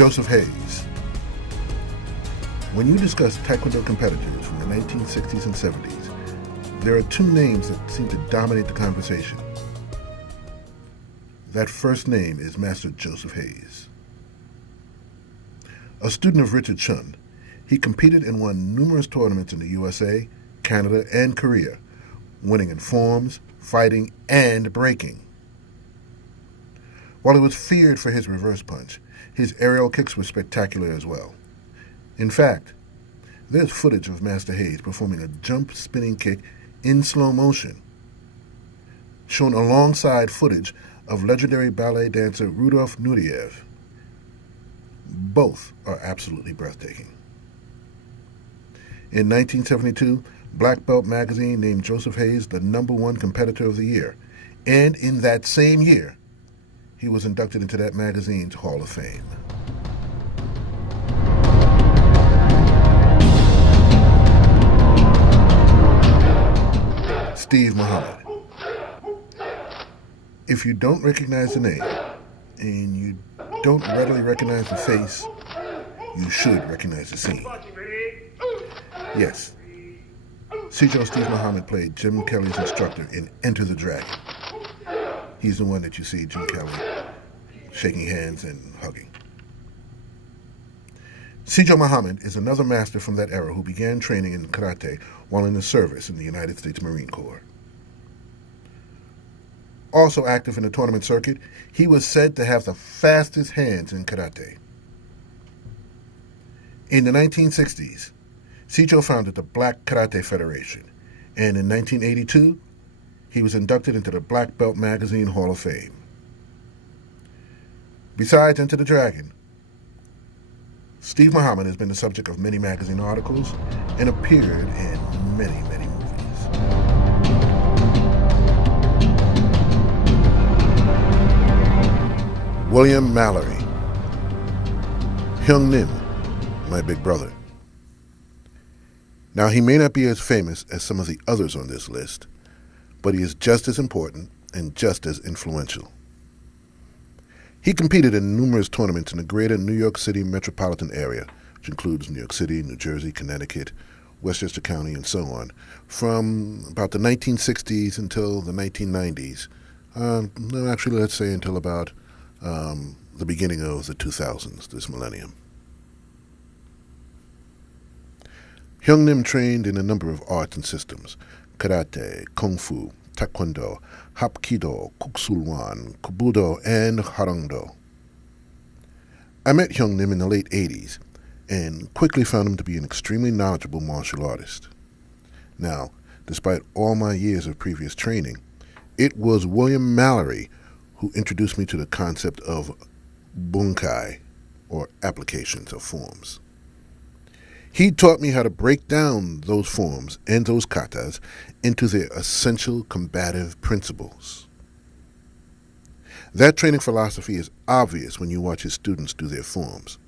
Joseph Hayes. When you discuss Taekwondo competitors from the 1960s and 70s, there are two names that seem to dominate the conversation. That first name is Master Joseph Hayes. A student of Richard Chun, he competed and won numerous tournaments in the USA, Canada, and Korea, winning in forms, fighting, and breaking. While he was feared for his reverse punch, his aerial kicks were spectacular as well. In fact, there's footage of Master Hayes performing a jump spinning kick in slow motion, shown alongside footage of legendary ballet dancer Rudolf Nureyev. Both are absolutely breathtaking. In 1972, Black Belt magazine named Joseph Hayes the #1 competitor of the year, and in that same year, he was inducted into that magazine's Hall of Fame. Steve Muhammad. If you don't recognize the name, and you don't readily recognize the face, you should recognize the scene. Yes, Sijo Steve Muhammad played Jim Kelly's instructor in Enter the Dragon. He's the one that you see Jim Kelly shaking hands and hugging. Sijo Muhammad is another master from that era who began training in karate while in the service in the United States Marine Corps. Also active in the tournament circuit, he was said to have the fastest hands in karate. In the 1960s, Sijo founded the Black Karate Federation, and in 1982, he was inducted into the Black Belt Magazine Hall of Fame. Besides Enter the Dragon, Steve Muhammad has been the subject of many magazine articles and appeared in many, many movies. William Mallory. Hyung Nim, my big brother. Now, he may not be as famous as some of the others on this list, but he is just as important and just as influential. He competed in numerous tournaments in the greater New York City metropolitan area, which includes New York City, New Jersey, Connecticut, Westchester County, and so on, from about the 1960s until the 1990s. Actually, let's say until about the beginning of the 2000s, this millennium. Hyung Nim trained in a number of arts and systems: karate, kung fu, taekwondo, hapkido, kuksulwan, kobudo, and harangdo. I met Hyung Nim in the late 80s and quickly found him to be an extremely knowledgeable martial artist. Now, despite all my years of previous training, it was William Mallory who introduced me to the concept of bunkai, or applications of forms. He taught me how to break down those forms and those katas into their essential combative principles. That training philosophy is obvious when you watch his students do their forms.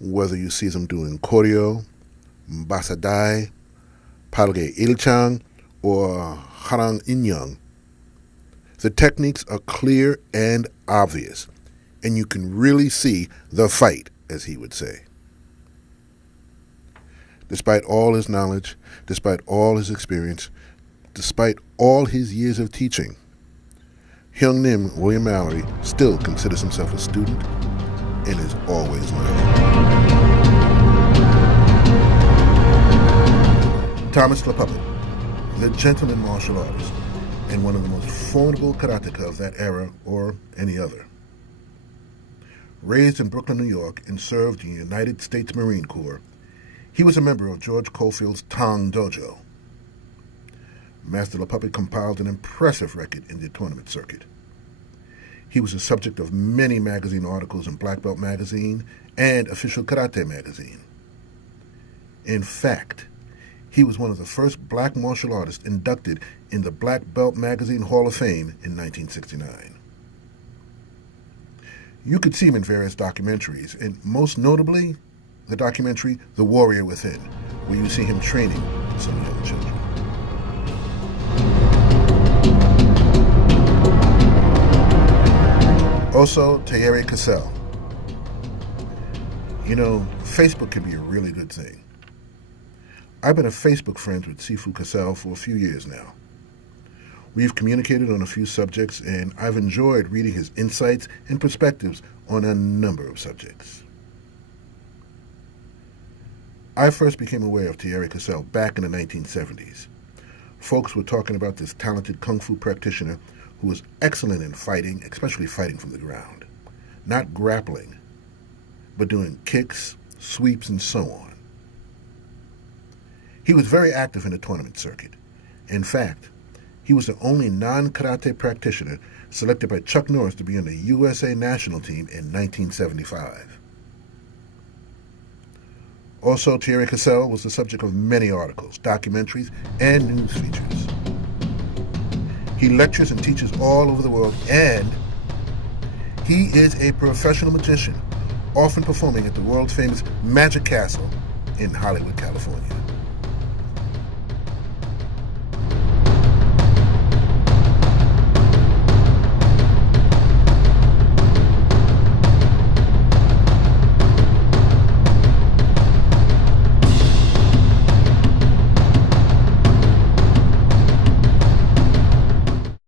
Whether you see them doing koryo, basadai, palge ilchang, or harang inyang, the techniques are clear and obvious, and you can really see the fight, as he would say. Despite all his knowledge, despite all his experience, despite all his years of teaching, Hyung Nim William Mallory still considers himself a student and is always learning. Thomas LaPuppet, the gentleman martial artist and one of the most formidable karateka of that era or any other. Raised in Brooklyn, New York, and served in the United States Marine Corps, he was a member of George Colefield's Tang Dojo. Master LaPuppet compiled an impressive record in the tournament circuit. He was the subject of many magazine articles in Black Belt magazine and Official Karate magazine. In fact, he was one of the first black martial artists inducted in the Black Belt Magazine Hall of Fame in 1969. You could see him in various documentaries, and most notably, the documentary The Warrior Within, where you see him training some young children. Also, Thierry Cassell. You know, Facebook can be a really good thing. I've been a Facebook friend with Sifu Cassell for a few years now. We've communicated on a few subjects, and I've enjoyed reading his insights and perspectives on a number of subjects. I first became aware of Thierry Cassell back in the 1970s. Folks were talking about this talented kung fu practitioner who was excellent in fighting, especially fighting from the ground. Not grappling, but doing kicks, sweeps, and so on. He was very active in the tournament circuit. In fact, he was the only non-karate practitioner selected by Chuck Norris to be on the USA national team in 1975. Also, Thierry Cassell was the subject of many articles, documentaries, and news features. He lectures and teaches all over the world, and he is a professional magician, often performing at the world-famous Magic Castle in Hollywood, California.